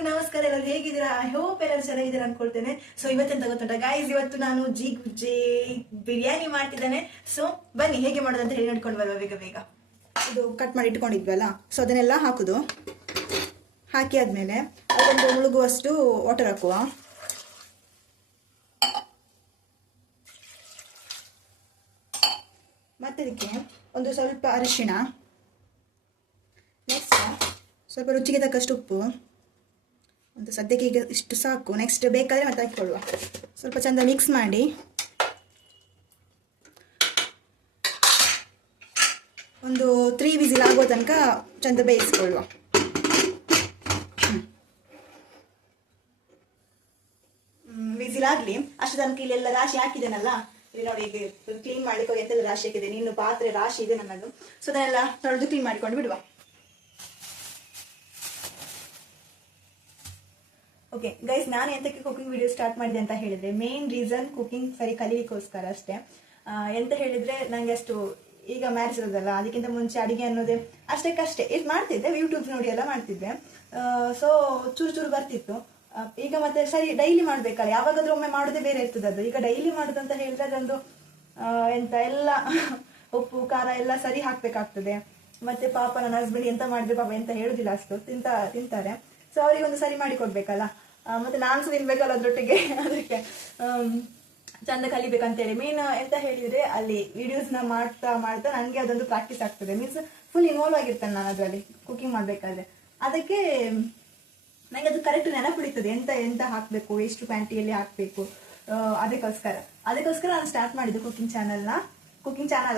ಎಲ್ರಿಗೂ ನಮಸ್ಕಾರ. ಎಲ್ಲರೂ ಹೇಗಿದ್ದೀರಾ? ಐ ಹೋಪ್ ಎಲ್ಲರೂ ಚೆನ್ನಾಗಿದ್ದೀರಾ ಅನ್ಕೊಳ್ತೇನೆ. ಸೊ ಇವತ್ತೆಂತ ಗೊತ್ತುಂಟ ಗೈಸ್, ಇವತ್ತು ನಾನು ಜಿ ಬಿರಿಯಾನಿ ಮಾಡ್ತಿದ್ದೇನೆ. ಸೊ ಬನ್ನಿ ಹೇಗೆ ಮಾಡೋದು ಅಂತ ಹೇಳಿ ನೋಡ್ಕೊಂಡು ಬರುವ ಬೇಗ ಬೇಗ. ಇದು ಕಟ್ ಮಾಡಿ ಇಟ್ಕೊಂಡಿದ್ವಲ್ಲ, ಸೊ ಅದನ್ನೆಲ್ಲ ಹಾಕುದು. ಹಾಕಿ ಆದ್ಮೇಲೆ ಅದೊಂದು ಮುಳುಗುವಷ್ಟು ವಾಟರ್ ಹಾಕುವ. ಮತ್ತೆ ಅದಕ್ಕೆ ಒಂದು ಸ್ವಲ್ಪ ಅರಿಶಿಣ, ನೆಕ್ಸ್ಟ್ ಸ್ವಲ್ಪ ರುಚಿಗೆ ತಕ್ಕಷ್ಟು ಉಪ್ಪು, ಒಂದು ಸದ್ಯಕ್ಕೆ ಈಗ ಇಷ್ಟು ಸಾಕು. ನೆಕ್ಸ್ಟ್ ಬೇಕಾದರೆ ಮತ್ತೆ ಹಾಕಿಕೊಳ್ಳುವ. ಸ್ವಲ್ಪ ಚಂದ ಮಿಕ್ಸ್ ಮಾಡಿ ಒಂದು 3 ವಿಸಿಲ್ ಆಗೋ ತನಕ ಚಂದ ಬೇಯಿಸ್ಕೊಳ್ಳುವ. ವಿಸಿಲ್ ಆಗಲಿ ಅಷ್ಟು ತನಕ ಇಲ್ಲೆಲ್ಲ ರಾಶಿ ಹಾಕಿದ್ದೇನಲ್ಲ, ಇಲ್ಲಿ ನೋಡಿ ಈಗ ಕ್ಲೀನ್ ಮಾಡ್ಲಿಕ್ಕೆ ಎಂತೆಲ್ಲ ರಾಶಿ ಹಾಕಿದ್ದೇನೆ. ಇನ್ನು ಪಾತ್ರೆ ರಾಶಿ ಇದೆ ನನ್ನದು. ಸೊ ಅದನ್ನೆಲ್ಲ ತೊಳೆದು ಕ್ಲೀನ್ ಮಾಡಿಕೊಂಡು ಬಿಡುವ. ಓಕೆ ಗೈಸ್, ನಾನು ಎಂತಕ್ಕೆ ಕುಕಿಂಗ್ ವಿಡಿಯೋ ಸ್ಟಾರ್ಟ್ ಮಾಡಿದೆ ಅಂತ ಹೇಳಿದ್ರೆ, ಮೇನ್ ರೀಸನ್ ಕುಕಿಂಗ್ ಸರಿ ಕಲೀಲಿಕ್ಕೋಸ್ಕರ ಅಷ್ಟೇ. ಎಂತ ಹೇಳಿದ್ರೆ, ನಂಗೆ ಅಷ್ಟು ಈಗ ಮ್ಯಾರೇಜ್ ಇರೋದಲ್ಲ, ಅದಕ್ಕಿಂತ ಮುಂಚೆ ಅಡಿಗೆ ಅನ್ನೋದೇ ಅಷ್ಟಕ್ಕಷ್ಟೇ ಇದು ಮಾಡ್ತಿದ್ದೆ, ಯೂಟ್ಯೂಬ್ ನೋಡಿ ಎಲ್ಲ ಮಾಡ್ತಿದ್ದೆ. ಸೊ ಚೂರು ಚೂರು ಬರ್ತಿತ್ತು. ಈಗ ಮತ್ತೆ ಸರಿ ಡೈಲಿ ಮಾಡ್ಬೇಕಲ್ಲ, ಯಾವಾಗಾದ್ರೂ ಒಮ್ಮೆ ಮಾಡೋದೇ ಬೇರೆ ಇರ್ತದೆ. ಅದು ಈಗ ಡೈಲಿ ಮಾಡೋದಂತ ಹೇಳಿದ್ರೆ ಅದೊಂದು ಎಂತ ಎಲ್ಲ ಉಪ್ಪು ಖಾರ ಎಲ್ಲ ಸರಿ ಹಾಕ್ಬೇಕಾಗ್ತದೆ. ಮತ್ತೆ ಪಾಪ ನನ್ನ ಹಸ್ಬೆಂಡ್ ಎಂತ ಮಾಡಿದ್ರೆ ಪಾಪ ಎಂತ ಹೇಳುದಿಲ್ಲ, ಅಷ್ಟು ತಿಂತಾರೆ. ಸೊ ಅವರಿಗೆ ಒಂದು ಸರಿ ಮಾಡಿ ಕೊಡ್ಬೇಕಲ್ಲ, ಮತ್ತೆ ನಾನು ಸಹ ತಿನ್ಬೇಕಲ್ಲ ಅದ್ರೊಟ್ಟಿಗೆ. ಅದಕ್ಕೆ ಚಂದ ಕಲಿಬೇಕಂತೇಳಿ ಮೇನ್ ಎಂತ ಹೇಳಿದ್ರೆ, ಅಲ್ಲಿ ವಿಡಿಯೋಸ್ನ ಮಾಡ್ತಾ ಮಾಡ್ತಾ ನನಗೆ ಅದೊಂದು ಪ್ರಾಕ್ಟೀಸ್ ಆಗ್ತದೆ. ಮೀನ್ಸ್ ಫುಲ್ ಇನ್ವಾಲ್ವ್ ಆಗಿರ್ತೇನೆ ನಾನು ಅದರಲ್ಲಿ ಕುಕಿಂಗ್ ಮಾಡ್ಬೇಕಾದ್ರೆ. ಅದಕ್ಕೆ ನನಗೆ ಅದು ಕರೆಕ್ಟ್ ನೆನಪಿಡಿತದೆ, ಎಂತ ಎಂತ ಹಾಕಬೇಕು, ಎಷ್ಟು ಕ್ವಾಂಟಿಟಿಯಲ್ಲಿ ಹಾಕಬೇಕು. ಅದಕ್ಕೋಸ್ಕರ ನಾನು ಸ್ಟಾರ್ಟ್ ಮಾಡಿದ್ದು ಕುಕಿಂಗ್ ಚಾನಲ್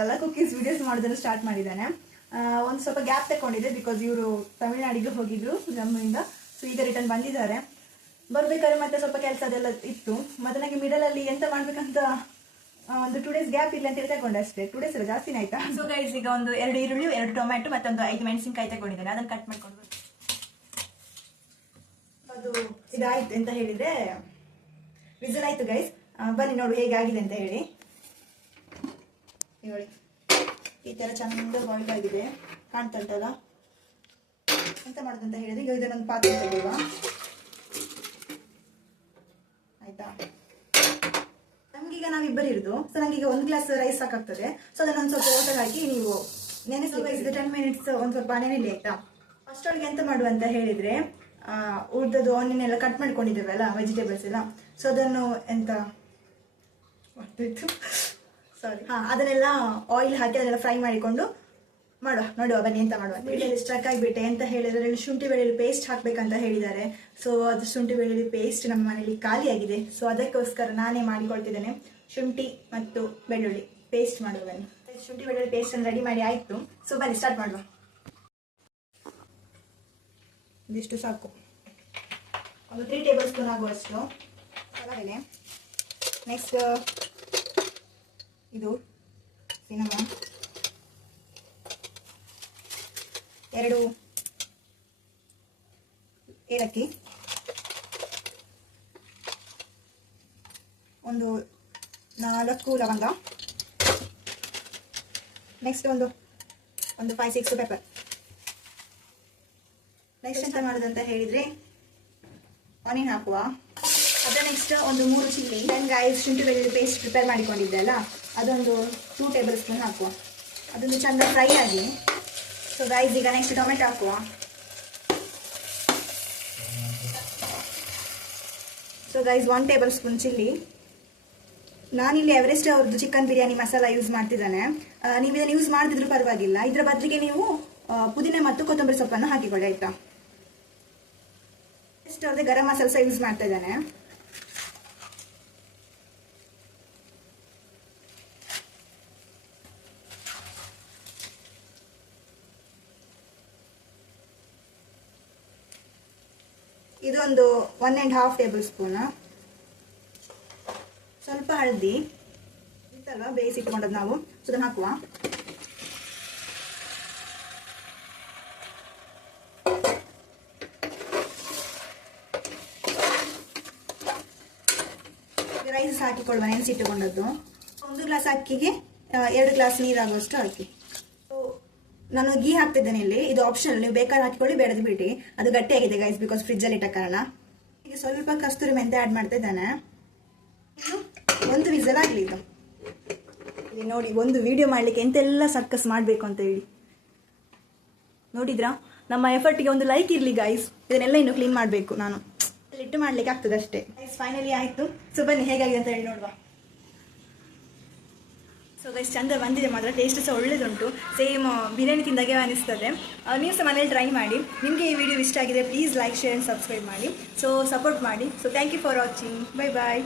ಅಲ್ಲ, ಕುಕಿಂಗ್ಸ್ ವಿಡಿಯೋಸ್ ಮಾಡೋದನ್ನು ಸ್ಟಾರ್ಟ್ ಮಾಡಿದ್ದೇನೆ. ಒಂದು ಸ್ವಲ್ಪ ಗ್ಯಾಪ್ ತಗೊಂಡಿದ್ದೆ, ಬಿಕಾಸ್ ಇವರು ತಮಿಳ್ನಾಡಿಗೆ ಹೋಗಿದ್ರು ಜಮ್ಮುವಿಂದ. ಸೊ ಈಗ ರಿಟರ್ನ್ ಬಂದಿದ್ದಾರೆ. ಬರ್ಬೇಕಾದ್ರೆ ಮತ್ತೆ ಸ್ವಲ್ಪ ಕೆಲಸ ಅದೆಲ್ಲ ಇತ್ತು. ಮತ್ತೆ ನನಗೆ ಮಿಡಲ್ ಅಲ್ಲಿ ಎಂತ ಮಾಡ್ಬೇಕಂತ ಒಂದು 2 days ಗ್ಯಾಪ್ ಇಲ್ಲ ಅಂತ ಹೇಳಿ ತಗೊಂಡೆ ಅಷ್ಟೇ. 2 days ಎಲ್ಲ ಜಾಸ್ತಿನೇ ಆಯ್ತಾ. ಸೊ ಗೈಸ್, ಈಗ ಒಂದು 2 ಈರುಳ್ಳಿ, 2 ಟೊಮ್ಯಾಟೊ ಮತ್ತೊಂದು 5 ಮೆಣಸಿನಕಾಯಿ ತಗೊಂಡಿದ್ದೇನೆ. ಅದನ್ನು ಕಟ್ ಮಾಡ್ಕೊಂಡು ಅದು ಇದಾಯ್ತು ಅಂತ ಹೇಳಿದ್ರೆ, ವಿಸಿಲ್ ಆಯ್ತು ಗೈಸ್. ಬನ್ನಿ ನೋಡು ಹೇಗೆ ಆಗಿದೆ ಅಂತ ಹೇಳಿ. ನೋಡಿ ಈ ತರ ಚಂದ ಬಾಯ್ಲ್ ಆಗಿದೆ, ಕಾಣ್ತಾ ಉಂಟಲ್ಲ. ಎಂತ ಮಾಡೋದಂತ ಹೇಳಿದ್ರೆ, ಈಗ ಇದನ್ನೊಂದು ಪಾತ್ರೆ ತಗೊಳ್ಳುವ. ಆಯ್ತಾ, ನಮ್ಗೀಗ ನಾವಿಬ್ಬರು ಇರುದು. ಸೊ ನಂಗೀಗ 1 ಗ್ಲಾಸ್ ರೈಸ್ ಸಾಕಾಗ್ತದೆ. ಸೊ ಅದನ್ನೊಂದು ಸ್ವಲ್ಪ ವಾಟರ್ ಹಾಕಿ ನೀವು ನೆನೆಸಬೇಕು. 10 ಮಿನಿಟ್ಸ್ ಒಂದು ಸ್ವಲ್ಪ ನೆನೆಲಿ ಆಯ್ತಾ. ಅಷ್ಟೊಳಗೆ ಎಂತ ಮಾಡುವ ಅಂತ ಹೇಳಿದ್ರೆ, ಉಳಿದದ್ದು ಆನಿಯನ್ ಎಲ್ಲ ಕಟ್ ಮಾಡ್ಕೊಂಡಿದ್ದೇವಲ್ಲ, ವೆಜಿಟೇಬಲ್ಸ್ ಎಲ್ಲ. ಸೊ ಅದನ್ನು ಎಂತ ಸಾರಿ ಅದನ್ನೆಲ್ಲ ಆಯಿಲ್ ಹಾಕಿ ಅದನ್ನೆಲ್ಲ ಫ್ರೈ ಮಾಡಿಕೊಂಡು ನೋಡುವ ಬನ್ನಿ ಎಂತ ಮಾಡುವ. ವಿಡಿಯೋಲಿ ಸ್ಟ್ರಕ್ ಆಗಿಬಿಟ್ಟೆ. ಎಂತ ಹೇಳಿದ್ರೆ, ಶುಂಠಿ ಬೆಳ್ಳುಳ್ಳಿ ಪೇಸ್ಟ್ ಹಾಕ್ಬೇಕಂತ ಹೇಳಿದ್ದಾರೆ. ಸೊ ಅದು ಶುಂಠಿ ಬೆಳ್ಳುಳ್ಳಿ ಪೇಸ್ಟ್ ನಮ್ಮ ಮನೇಲಿ ಖಾಲಿ ಆಗಿದೆ. ಸೊ ಅದಕ್ಕೋಸ್ಕರ ನಾನೇ ಮಾಡಿಕೊಳ್ತಿದ್ದೇನೆ. ಶುಂಠಿ ಮತ್ತು ಬೆಳ್ಳುಳ್ಳಿ ಪೇಸ್ಟ್ ಮಾಡುವ. ಬನ್ನಿ, ಶುಂಠಿ ಬೆಳ್ಳುಳ್ಳಿ ಪೇಸ್ಟ್ ಅನ್ನು ರೆಡಿ ಮಾಡಿ ಆಯ್ತು. ಸೊ ಬನ್ನಿ ಸ್ಟಾರ್ಟ್ ಮಾಡುವ. ಇದಿಷ್ಟು ಸಾಕು, ಒಂದು 3 ಟೇಬಲ್ ಸ್ಪೂನ್ ಆಗುವಷ್ಟು ಕಡಲೆ. ನೆಕ್ಸ್ಟ್ ಇದು ಸಿನಮನ್, 2 ಏಲಕ್ಕಿ, ಒಂದು 4 ಲವಂಗ, ನೆಕ್ಸ್ಟ್ ಒಂದು 5-6 ಪೆಪ್ಪರ್. ನೆಕ್ಸ್ಟ್ ಎಂತ ಮಾಡೋದಂತ ಹೇಳಿದ್ರೆ, ಆನಿಯನ್ ಹಾಕುವ. ಅದರ ನೆಕ್ಸ್ಟ್ ಒಂದು 3 ಚಿಲ್ಲಿ. ಗೈಸ್, ಶುಂಠಿ ಬೆಳ್ಳುಳ್ಳಿ ಪೇಸ್ಟ್ ಪ್ರಿಪೇರ್ ಮಾಡಿಕೊಂಡಿದ್ದೆ ಅಲ್ಲ, ಅದೊಂದು 2 ಟೇಬಲ್ ಸ್ಪೂನ್ ಹಾಕುವ. ಅದೊಂದು ಚಂದ ಫ್ರೈ ಆಗಿ. ಸೊ ಗೈಸ್, ಈಗ ನೆಕ್ಸ್ಟ್ ಟೊಮೆಟೊ ಹಾಕುವ. So guys, 1 table spoon chilli. ನಾನಿಲ್ಲಿ ಎವರೆಸ್ಟ್ ಅವ್ರದ್ದು ಚಿಕನ್ ಬಿರಿಯಾನಿ ಮಸಾಲ ಯೂಸ್ ಮಾಡ್ತಿದ್ದಾನೆ. ನೀವು ಇದನ್ನು ಯೂಸ್ ಮಾಡ್ತಿದ್ರು ಪರವಾಗಿಲ್ಲ. ಇದರ ಬದಲಿಗೆ ನೀವು ಪುದೀನ ಮತ್ತು ಕೊತ್ತಂಬರಿ ಸೊಪ್ಪನ್ನು ಹಾಕಿಕೊಳ್ಳಿ ಆಯ್ತಾ. ನೆಕ್ಸ್ಟ್ ಅವ್ರದ್ದು ಗರಂ ಮಸಾಲ ಸಹ ಯೂಸ್ ಮಾಡ್ತಾ ಇದ್ದಾನೆ. ಇದೊಂದು 1.5 ಟೇಬಲ್ ಸ್ಪೂನ್. ಸ್ವಲ್ಪ ಹಳದಿ ಇತ್ತಲ್ವಾ ಬೇಯಿಸಿಟ್ಕೊಂಡದ್ದು ನಾವು, ಸೊ ಅದನ್ನು ಹಾಕುವ. ರೈಸ್ ಹಾಕಿಕೊಳ್ಳುವ, ನೆನೆಸಿಟ್ಟುಕೊಂಡದ್ದು. 1 ಗ್ಲಾಸ್ ಅಕ್ಕಿಗೆ 2 ಗ್ಲಾಸ್ ನೀರಾಗುವಷ್ಟು ಹಾಕಿ. ನಾನು ಗೀ ಹಾಕ್ತಿದ್ದೇನೆ ಇಲ್ಲಿ, ಇದು ಆಪ್ಷನಲ್, ನೀವು ಬೇಕಾದ್ರೆ ಹಾಕಿಕೊಳ್ಳಿ, ಬೇಡದು ಬಿಡಿ. ಅದು ಗಟ್ಟಿಯಾಗಿದೆ ಗೈಸ್, ಬಿಕಾಸ್ ಫ್ರಿಜ್ಜಲ್ಲಿ ಇಟ್ಟ ಕಾರಣ. ಈಗ ಸ್ವಲ್ಪ ಕಸ್ತೂರಿ ಮೆಂತೆ ಆ್ಯಡ್ ಮಾಡ್ತಾ ಇದ್ದಾನೆ. ಒಂದು ವಿಸಲ್ ಆಗಲಿ ಇದು. ಇಲ್ಲಿ ನೋಡಿ, ಒಂದು ವಿಡಿಯೋ ಮಾಡಲಿಕ್ಕೆ ಎಂತೆಲ್ಲ ಸರ್ಕಸ್ ಮಾಡಬೇಕು ಅಂತ ಹೇಳಿ ನೋಡಿದ್ರಾ? ನಮ್ಮ ಎಫರ್ಟ್ಗೆ ಒಂದು ಲೈಕ್ ಇರಲಿ ಗೈಸ್. ಇದನ್ನೆಲ್ಲ ಇನ್ನು ಕ್ಲೀನ್ ಮಾಡಬೇಕು, ನಾನು ಇಟ್ಟು ಮಾಡ್ಲಿಕ್ಕೆ ಆಗ್ತದೆ ಅಷ್ಟೇ. ಗೈಸ್ ಫೈನಲಿ ಆಯಿತು. ಸೊ ಬನ್ನಿ ಹೇಗಾಗಿದೆ ಅಂತ ಹೇಳಿ ನೋಡುವ. ಸೊ ಗೈಸ್ ಚಂದ ಬಂದಿದೆ, ಮಾತ್ರ ಟೇಸ್ಟ್ ಸಹ ಒಳ್ಳೆದುಂಟು, ಸೇಮ್ ಬಿರಿಯಾನಿ ತಿಂದಾಗೆ ಅನಿಸ್ತದೆ. ನೀವು ಸಹ ಮನೇಲಿ ಟ್ರೈ ಮಾಡಿ. ನಿಮಗೆ ಈ ವಿಡಿಯೋ ಇಷ್ಟ ಆಗಿದೆ please like, share and subscribe ಮಾಡಿ. ಸೊ ಸಪೋರ್ಟ್ ಮಾಡಿ. So thank you for watching. Bye bye.